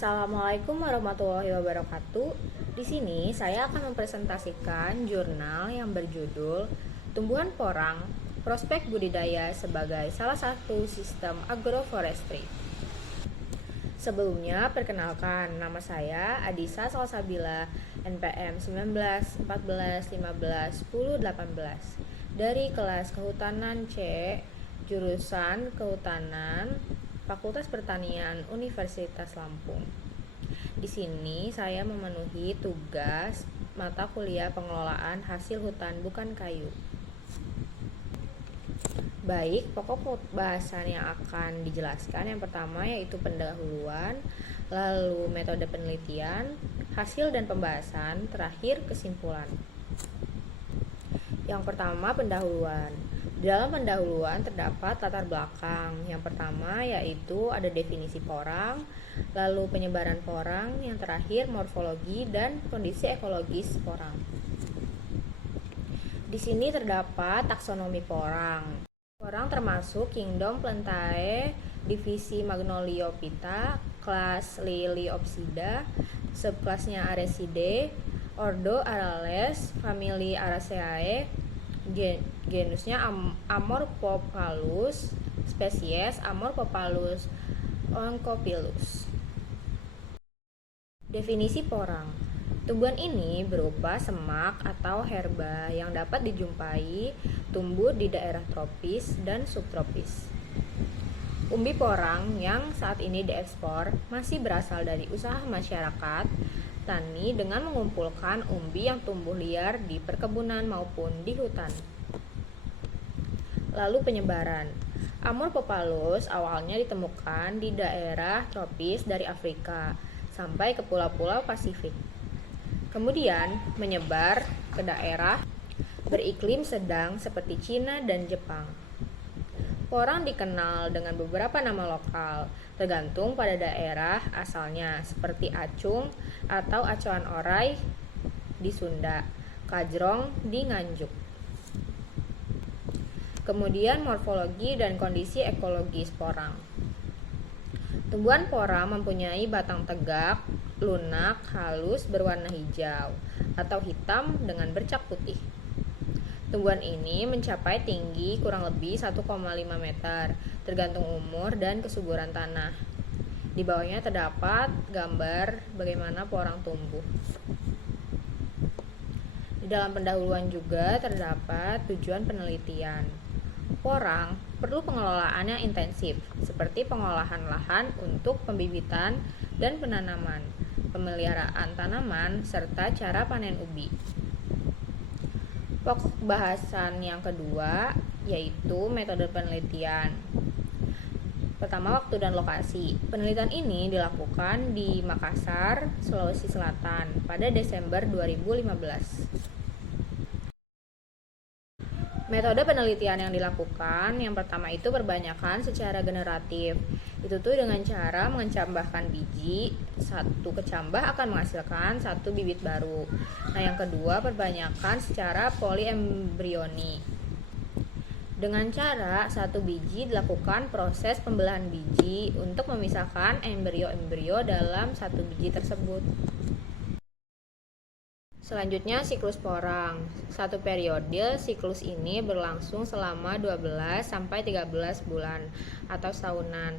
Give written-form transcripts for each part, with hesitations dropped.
Assalamualaikum warahmatullahi wabarakatuh. Di sini saya akan mempresentasikan jurnal yang berjudul Tumbuhan Porang, Prospek Budidaya sebagai salah satu sistem agroforestry. Sebelumnya, perkenalkan, nama saya Adisa Salsabila, NPM 19 14 15 10 18 dari kelas Kehutanan C, jurusan Kehutanan, Fakultas Pertanian Universitas Lampung. Di sini saya memenuhi tugas mata kuliah pengelolaan hasil hutan bukan kayu. Baik, pokok bahasan yang akan dijelaskan yang pertama yaitu pendahuluan, lalu metode penelitian, hasil dan pembahasan, terakhir kesimpulan. Yang pertama, pendahuluan. Di dalam pendahuluan terdapat latar belakang. Yang pertama yaitu ada definisi porang, lalu penyebaran porang, yang terakhir morfologi dan kondisi ekologis porang. Di sini terdapat taksonomi porang. Porang termasuk kingdom Plantae, divisi Magnoliophyta, kelas Liliopsida, subkelasnya Arecidae, ordo Arales, famili Araceae, genusnya Amorphopalus, spesies Amorphopalus oncophilus. Definisi porang. Tumbuhan ini berupa semak atau herba yang dapat dijumpai tumbuh di daerah tropis dan subtropis. Umbi porang yang saat ini diekspor masih berasal dari usaha masyarakat tani dengan mengumpulkan umbi yang tumbuh liar di perkebunan maupun di hutan. Lalu penyebaran. Amorphopalus awalnya ditemukan di daerah tropis dari Afrika sampai ke pulau-pulau Pasifik. Kemudian menyebar ke daerah beriklim sedang seperti Cina dan Jepang. Porang dikenal dengan beberapa nama lokal, tergantung pada daerah asalnya, seperti acung atau acuan orai di Sunda, kajrong di Nganjuk. Kemudian morfologi dan kondisi ekologis porang. Tumbuhan porang mempunyai batang tegak, lunak, halus, berwarna hijau atau hitam dengan bercak putih. Tumbuhan ini mencapai tinggi kurang lebih 1,5 meter, tergantung umur dan kesuburan tanah. Di bawahnya terdapat gambar bagaimana porang tumbuh. Di dalam pendahuluan juga terdapat tujuan penelitian. Porang perlu pengelolaan yang intensif, seperti pengolahan lahan untuk pembibitan dan penanaman, pemeliharaan tanaman, serta cara panen ubi. Pokok bahasan yang kedua yaitu metode penelitian. Pertama, waktu dan lokasi. Penelitian ini dilakukan di Makassar, Sulawesi Selatan pada Desember 2015. Metode penelitian yang dilakukan yang pertama itu perbanyakan secara generatif. Itu tuh dengan cara mengecambahkan biji, satu kecambah akan menghasilkan satu bibit baru. Nah, yang kedua perbanyakan secara poliembrioni. Dengan cara satu biji dilakukan proses pembelahan biji untuk memisahkan embrio-embrio dalam satu biji tersebut. Selanjutnya siklus porang. Satu periode siklus ini berlangsung selama 12 sampai 13 bulan atau setahunan.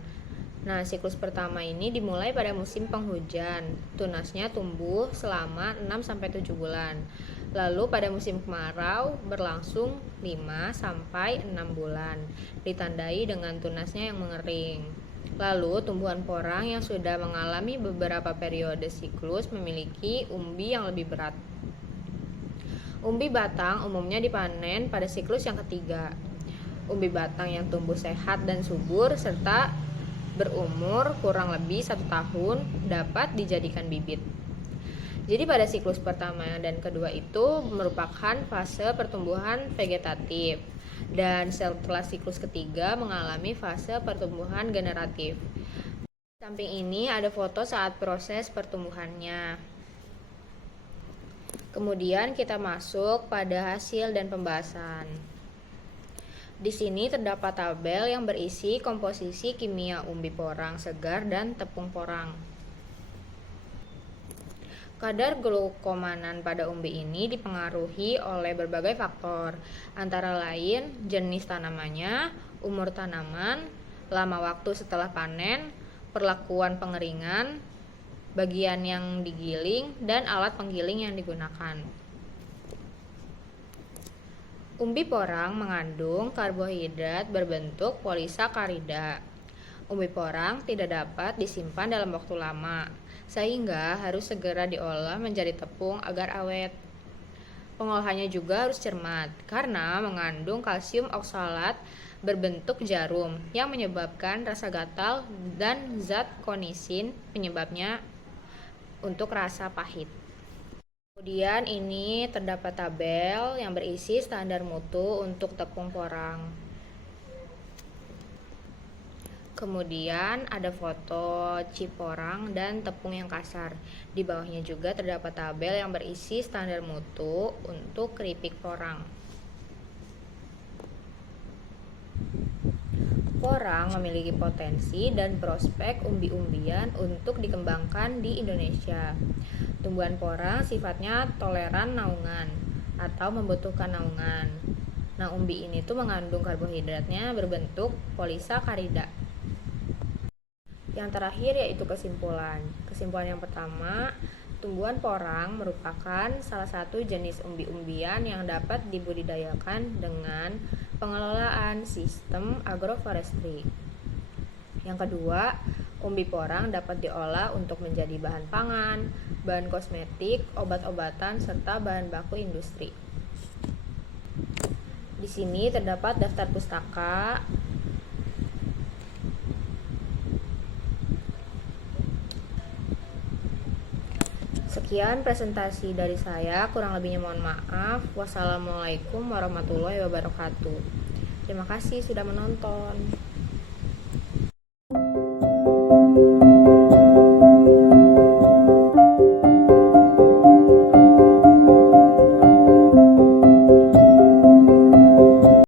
Nah, siklus pertama ini dimulai pada musim penghujan. Tunasnya tumbuh selama 6 sampai 7 bulan. Lalu pada musim kemarau berlangsung 5 sampai 6 bulan, ditandai dengan tunasnya yang mengering. Lalu tumbuhan porang yang sudah mengalami beberapa periode siklus memiliki umbi yang lebih berat. Umbi batang umumnya dipanen pada siklus yang ketiga. Umbi batang yang tumbuh sehat dan subur serta berumur kurang lebih 1 tahun dapat dijadikan bibit. Jadi pada siklus pertama dan kedua itu merupakan fase pertumbuhan vegetatif, dan setelah siklus ketiga mengalami fase pertumbuhan generatif. Di samping ini ada foto saat proses pertumbuhannya. Kemudian kita masuk pada hasil dan pembahasan. Di sini terdapat tabel yang berisi komposisi kimia umbi porang segar dan tepung porang. Kadar glukomanan pada umbi ini dipengaruhi oleh berbagai faktor, antara lain jenis tanamannya, umur tanaman, lama waktu setelah panen, perlakuan pengeringan, bagian yang digiling, dan alat penggiling yang digunakan. Umbi porang mengandung karbohidrat berbentuk polisakarida. Umbi porang tidak dapat disimpan dalam waktu lama, sehingga harus segera diolah menjadi tepung agar awet. Pengolahannya juga harus cermat, karena mengandung kalsium oksalat berbentuk jarum yang menyebabkan rasa gatal dan zat konisin penyebabnya untuk rasa pahit. Kemudian ini terdapat tabel yang berisi standar mutu untuk tepung porang. Kemudian ada foto chip porang dan tepung yang kasar. Di bawahnya juga terdapat tabel yang berisi standar mutu untuk keripik porang. Porang memiliki potensi dan prospek umbi-umbian untuk dikembangkan di Indonesia. Tumbuhan porang sifatnya toleran naungan atau membutuhkan naungan. Nah, umbi ini tuh mengandung karbohidratnya berbentuk polisakarida. Yang terakhir yaitu kesimpulan. Kesimpulan yang pertama, tumbuhan porang merupakan salah satu jenis umbi-umbian yang dapat dibudidayakan dengan pengelolaan sistem agroforestry. Yang kedua, umbi porang dapat diolah untuk menjadi bahan pangan, bahan kosmetik, obat-obatan, serta bahan baku industri. Di sini terdapat daftar pustaka. Sekian presentasi dari saya, kurang lebihnya mohon maaf. Wassalamualaikum warahmatullahi wabarakatuh. Terima kasih sudah menonton.